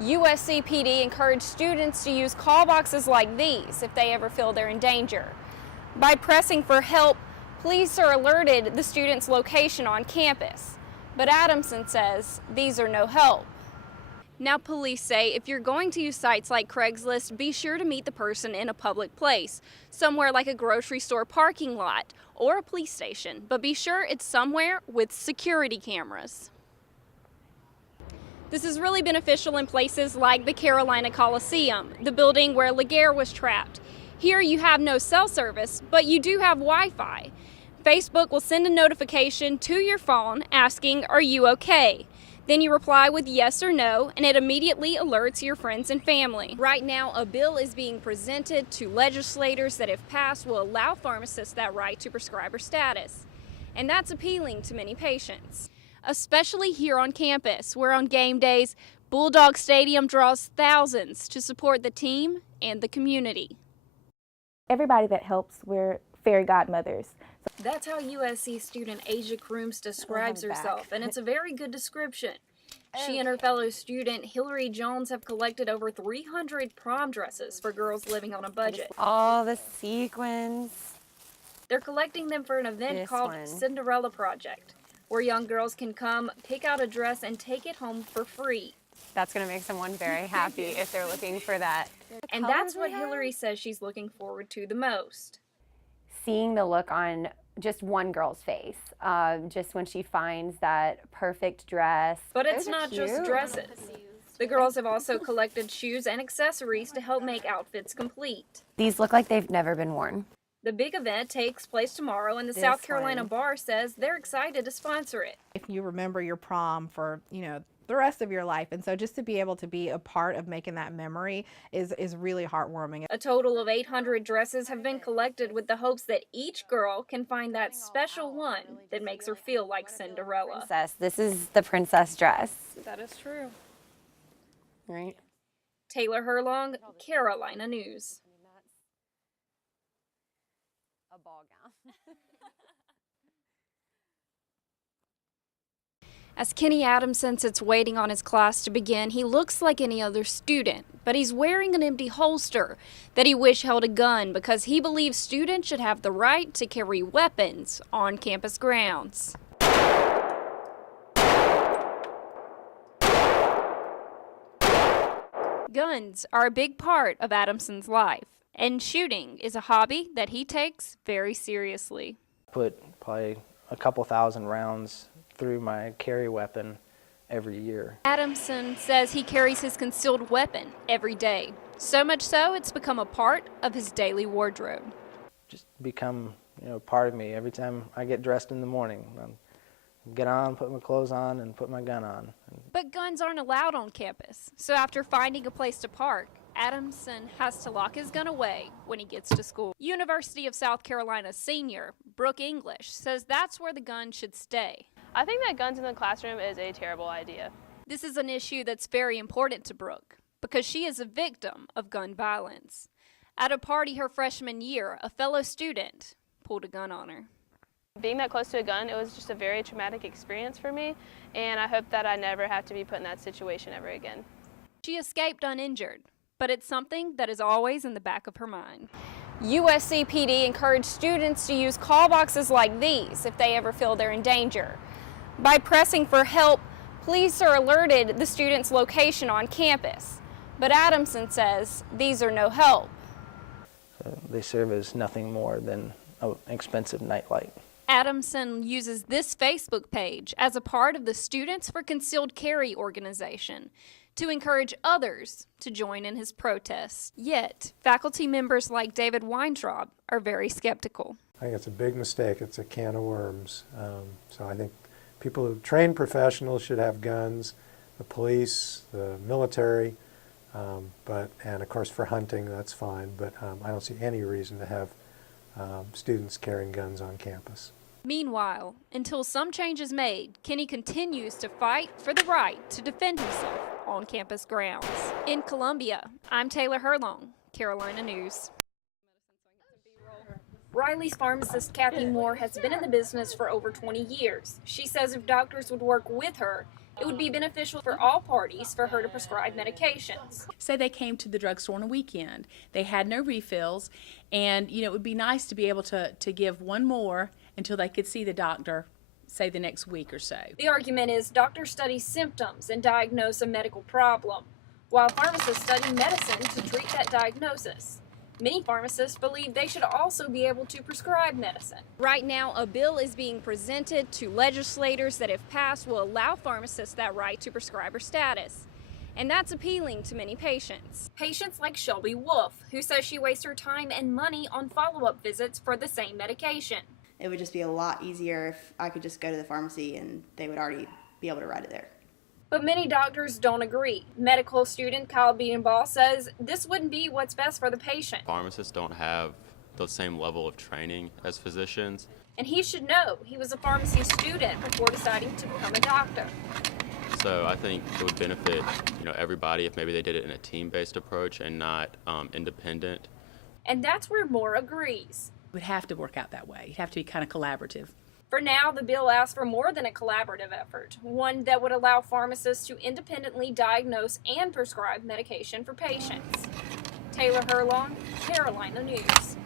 USC PD encouraged students to use call boxes like these if they ever feel they're in danger. By pressing for help, police are alerted the student's location on campus. But Adamson says these are no help. Now, police say if you're going to use sites like Craigslist, be sure to meet the person in a public place, somewhere like a grocery store parking lot or a police station, but be sure it's somewhere with security cameras. This is really beneficial in places like the Carolina Coliseum, the building where Laguerre was trapped. Here you have no cell service, but you do have Wi-Fi. Facebook will send a notification to your phone asking, "Are you okay?" Then you reply with yes or no, and it immediately alerts your friends and family. Right now, a bill is being presented to legislators that, if passed, will allow pharmacists that right to prescriber status. And that's appealing to many patients, especially here on campus, where on game days, Bulldog Stadium draws thousands to support the team and the community. Everybody that helps, we're fairy godmothers. That's how USC student Asia Crooms describes herself, and it's a very good description. She and her fellow student Hillary Jones have collected over 300 prom dresses for girls living on a budget. All the sequins. They're collecting them for an event called Cinderella Project, where young girls can come, pick out a dress, and take it home for free. That's going to make someone very happy if they're looking for that. And that's what Hillary says she's looking forward to the most. Seeing the look on just one girl's face, just when she finds that perfect dress. But it's not just dresses. The girls have also collected shoes and accessories to help make outfits complete. These look like they've never been worn. The big event takes place tomorrow, and the South Carolina Bar says they're excited to sponsor it. If you remember your prom for, the rest of your life, and so just to be able to be a part of making that memory is really heartwarming. A total of 800 dresses have been collected with the hopes that each girl can find that special one that makes her feel like Cinderella. Princess. This is the princess dress. That is true. Right? Taylor Herlong, Carolina News. A ball gown. As Kenny Adamson sits waiting on his class to begin, he looks like any other student, but he's wearing an empty holster that he wished held a gun because he believes students should have the right to carry weapons on campus grounds. Guns are a big part of Adamson's life, and shooting is a hobby that he takes very seriously. Put probably a couple thousand rounds through my carry weapon every year. Adamson says he carries his concealed weapon every day. So much so, it's become a part of his daily wardrobe. Just become, part of me. Every time I get dressed in the morning, I get on, put my clothes on, and put my gun on. But guns aren't allowed on campus. So after finding a place to park, Adamson has to lock his gun away when he gets to school. University of South Carolina senior Brooke English says that's where the gun should stay. I think that guns in the classroom is a terrible idea. This is an issue that's very important to Brooke because she is a victim of gun violence. At a party her freshman year, a fellow student pulled a gun on her. Being that close to a gun, it was just a very traumatic experience for me, and I hope that I never have to be put in that situation ever again. She escaped uninjured, but it's something that is always in the back of her mind. USC PD encouraged students to use call boxes like these if they ever feel they're in danger. By pressing for help, police are alerted the student's location on campus. But Adamson says these are no help. So they serve as nothing more than an expensive nightlight. Adamson uses this Facebook page as a part of the Students for Concealed Carry organization to encourage others to join in his protests. Yet, faculty members like David Weintraub are very skeptical. I think it's a big mistake. It's a can of worms. So I think people who train professionals should have guns, the police, the military, and of course for hunting, that's fine, but I don't see any reason to have students carrying guns on campus. Meanwhile, until some change is made, Kenny continues to fight for the right to defend himself on campus grounds. In Columbia, I'm Taylor Herlong, Carolina News. Riley's pharmacist Kathy Moore has been in the business for over 20 years. She says if doctors would work with her, It would be beneficial for all parties for her to prescribe medications. Say they came to the drugstore on a weekend. They had no refills, and it would be nice to be able to give one more until they could see the doctor, say the next week or so. The argument is doctors study symptoms and diagnose a medical problem, while pharmacists study medicine to treat that diagnosis. Many pharmacists believe they should also be able to prescribe medicine. Right now, a bill is being presented to legislators that, if passed, will allow pharmacists that right to prescriber status. And that's appealing to many patients. Patients like Shelby Wolf, who says she wastes her time and money on follow-up visits for the same medication. It would just be a lot easier if I could just go to the pharmacy and they would already be able to write it there. But many doctors don't agree. Medical student Kyle Beatenbaugh says this wouldn't be what's best for the patient. Pharmacists don't have the same level of training as physicians. And he should know. He was a pharmacy student before deciding to become a doctor. So I think it would benefit, everybody if maybe they did it in a team-based approach and not independent. And that's where Moore agrees. It would have to work out that way. It'd have to be kind of collaborative. For now, the bill asks for more than a collaborative effort, one that would allow pharmacists to independently diagnose and prescribe medication for patients. Taylor Herlong, Carolina News.